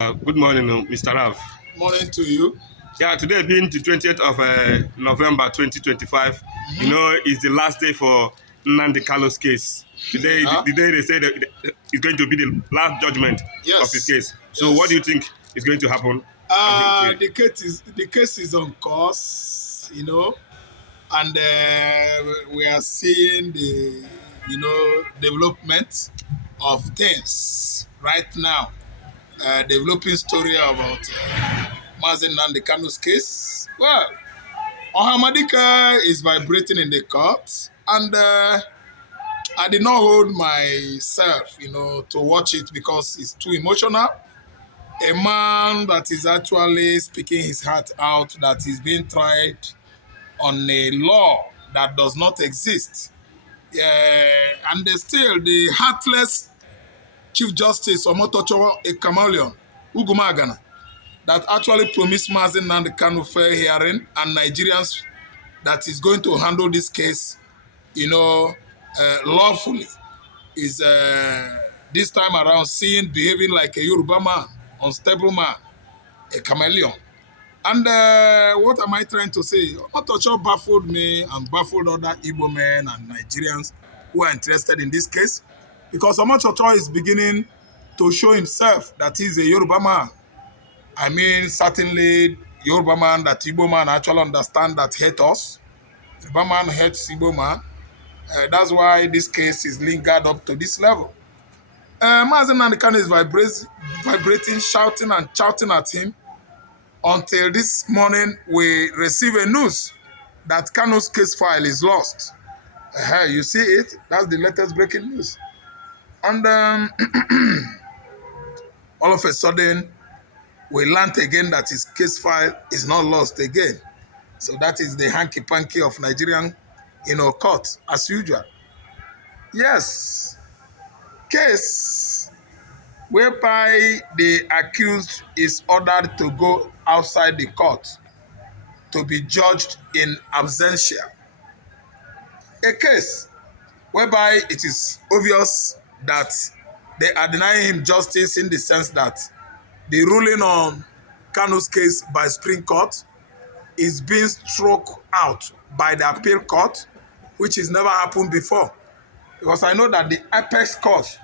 Good morning, Mr. Rav. Morning to you. Yeah, today being the 20th of November 2025, is the last day for NANDI Kanu's case. Today, Yeah. the day they say that it's going to be the last judgment of his Yes. case. So, what do Yes. you think is going to happen on him today? The case is on course, and we are seeing the development of things right now. Developing story about MAZI and the KANU's case. Well, Ohamadika is vibrating in the court, and I did not hold myself, to watch it because it's too emotional. A man that is actually speaking his heart out, that is being tried on a law that does not exist. And still, the heartless Chief Justice Omotocho a chameleon, Ugumagana, that actually promised Mazin and the Kanu fair hearing and Nigerians that is going to handle this case, lawfully, is this time around behaving like a Yoruba man, unstable man, a chameleon. And what am I trying to say? Omotocho baffled me and baffled other Igbo men and Nigerians who are interested in this case, because Omotocho is beginning to show himself that he's a Yoruba man. I mean, certainly Yoruba man that Igbo man actually understand that hate us. Yoruba man hates Igbo man. That's why this case is lingered up to this level. Mazen Nandikano is vibrating, shouting and shouting at him until this morning we receive a news that Kanu's case file is lost. You see it? That's the latest breaking news. And all of a sudden, we learned again that his case file is not lost again. So that is the hanky-panky of Nigerian, court, as usual. Yes, case whereby the accused is ordered to go outside the court to be judged in absentia. A case whereby it is obvious that they are denying him justice in the sense that the ruling on Kanu's case by Supreme Court is being struck out by the appeal court, which has never happened before. Because I know that the apex court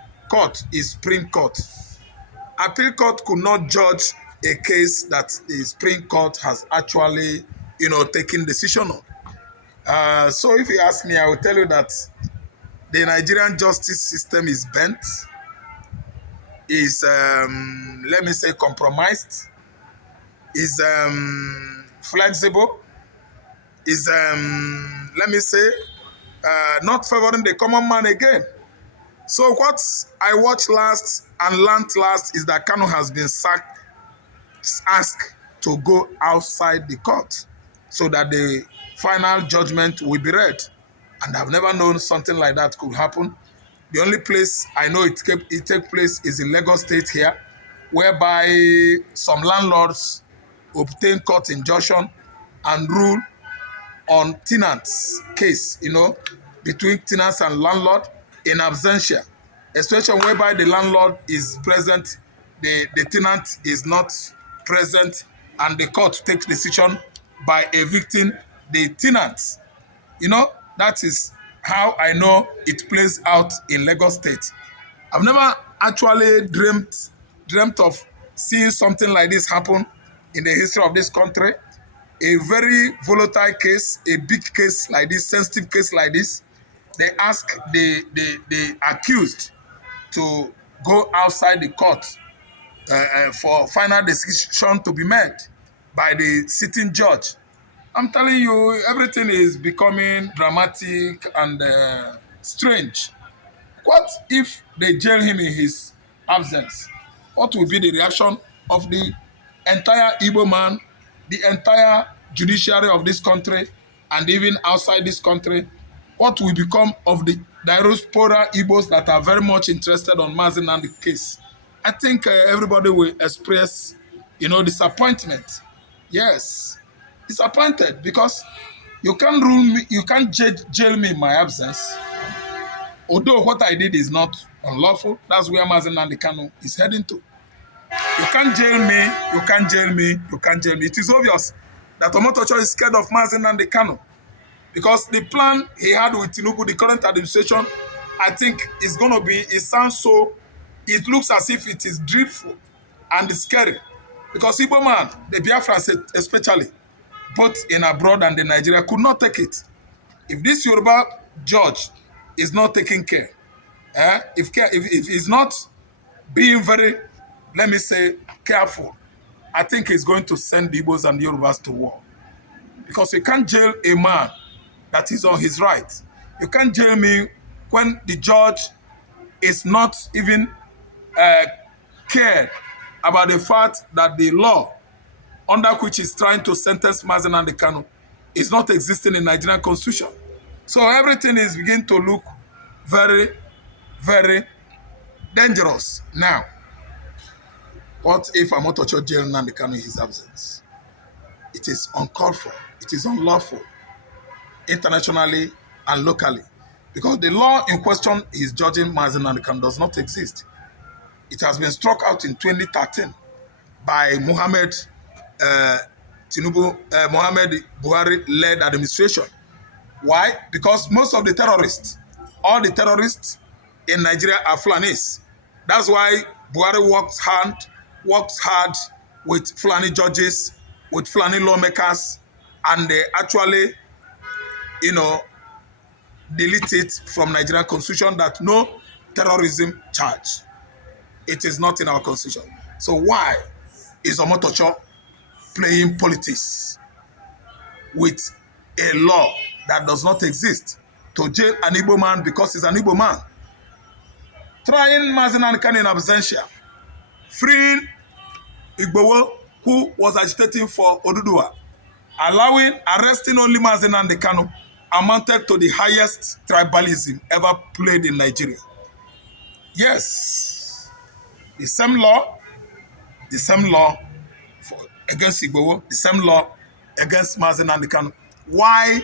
is Supreme Court. Appeal court could not judge a case that the Supreme Court has actually, taken decision on. So if you ask me, I will tell you that the Nigerian justice system is bent, is, let me say, compromised, is flexible, is, let me say, not favoring the common man again. So what I watched last and learned last is that Kanu has been asked to go outside the court so that the final judgment will be read. And I've never known something like that could happen. The only place I know it take place is in Lagos State here, whereby some landlords obtain court injunction and rule on tenants' case, between tenants and landlord in absentia. A situation whereby the landlord is present, the tenant is not present, and the court takes decision by evicting the tenants. That is how I know it plays out in Lagos State. I've never actually dreamt of seeing something like this happen in the history of this country. A very volatile case, a big case like this, sensitive case like this, they ask the accused to go outside the court for final decision to be made by the sitting judge. I'm telling you, everything is becoming dramatic and strange. What if they jail him in his absence? What will be the reaction of the entire Igbo man, the entire judiciary of this country, and even outside this country? What will become of the diaspora Igbos that are very much interested on Mazi and the case? I think everybody will express, disappointment. Yes, disappointed because you can't rule me, you can't jail me in my absence. Although what I did is not unlawful, that's where Mazi and the Kanu is heading to. You can't jail me, you can't jail me, you can't jail me. It is obvious that Omotocho is scared of MAZI Nnamdi Kanu because the plan he had with Tinubu, the current administration, I think is going to be, it sounds so, it looks as if it is dreadful and scary. Because Igbo man, the Biafrans especially, both in abroad and in Nigeria, could not take it. If this Yoruba judge is not taking care, if he's not being very, let me say, careful, I think he's going to send the Igbos and the Yorubas to war. Because you can't jail a man that is on his right. You can't jail me when the judge is not even cared about the fact that the law under which he's trying to sentence MAZI Nnamdi Kanu is not existing in Nigerian constitution. So everything is beginning to look very, very dangerous now. What if Omotocho jail Nnamdi Kanu in his absence? It is uncalled for. It is unlawful, internationally and locally, because the law in question is judging MAZI Nnamdi Kanu does not exist. It has been struck out in 2013 by Mohammed Buhari-led administration. Why? Because most of the terrorists, all the terrorists in Nigeria are Fulanis. That's why Buhari worked hard with Fulani judges, with Fulani lawmakers, and they actually, delete it from Nigerian constitution that no terrorism charge. It is not in our constitution. So why is Omotocho playing politics with a law that does not exist to jail an Igbo man because he's an Igbo man? Trying MAZI Nnamdi Kanu in absentia, freeing Igbowo who was agitating for Oduduwa, arresting only MAZI Nnamdi Kanu amounted to the highest tribalism ever played in Nigeria. Yes, the same law against Igbowo, the same law against MAZI Nnamdi Kanu. Why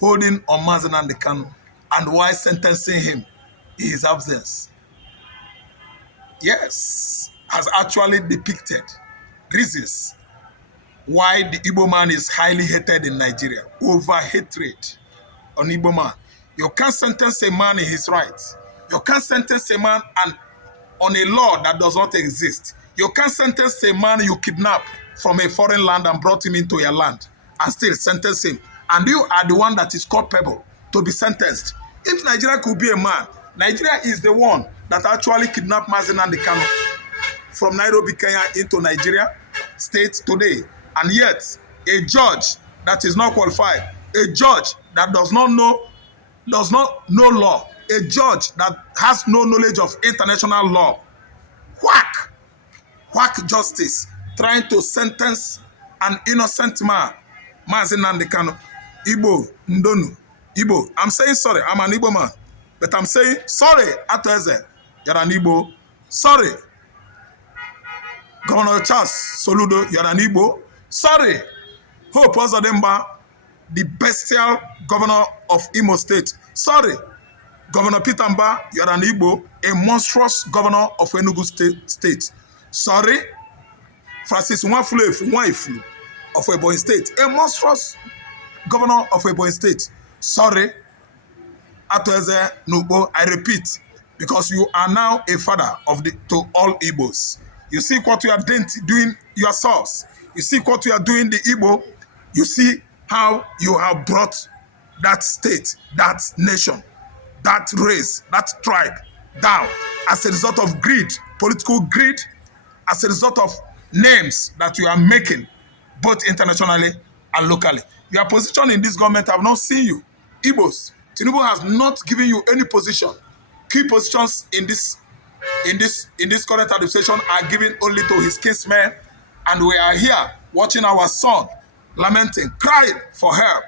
holding on MAZI Nnamdi Kanu and why sentencing him in his absence? Yes, has actually depicted reasons why the Igbo man is highly hated in Nigeria. Over hatred on Igbo man. You can't sentence a man in his rights. You can't sentence a man on a law that does not exist. You can't sentence a man you kidnap from a foreign land and brought him into your land and still sentence him. And you are the one that is culpable to be sentenced. If Nigeria could be a man, Nigeria is the one that actually kidnapped MAZI Nnamdi Kanu from Nairobi, Kenya into Nigeria state today. And yet, a judge that is not qualified, a judge that does not know law, a judge that has no knowledge of international law, whack justice, trying to sentence an innocent man, MAZI Nnamdi Kanu. Igbo, Ndonu, Igbo. I'm saying sorry, I'm an Igbo man. But I'm saying sorry, Atoeze, you're an Igbo. Sorry, Governor Charles Soludo, you're an Igbo. Sorry, Hope Ozodemba, the bestial governor of Imo State. Sorry, Governor Peter Mba, you're an Igbo, a monstrous governor of Enugu State. Sorry, Francis Nwaifu of Ebonyi State, a monstrous governor of Ebonyi State. Sorry, Atoeze Nubo, I repeat, because you are now a father to all Igbos. You see what you are doing yourselves. You see what you are doing the Igbo. You see how you have brought that state, that nation, that race, that tribe down as a result of greed, political greed, as a result of names that you are making, both internationally and locally. Your position in this government, I have not seen you. Igbos, Tinubu has not given you any position. Key positions in this current administration are given only to his kinsmen, and we are here watching our son lamenting, crying for help,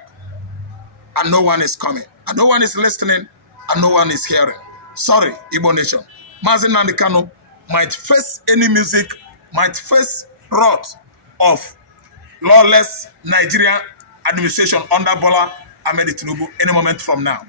and no one is coming, and no one is listening, and no one is hearing. Sorry, Igbo nation. MAZI Nnamdi Kanu might face any music, might face wrath of lawless Nigerian administration under Bola Ahmed Tinubu any moment from now.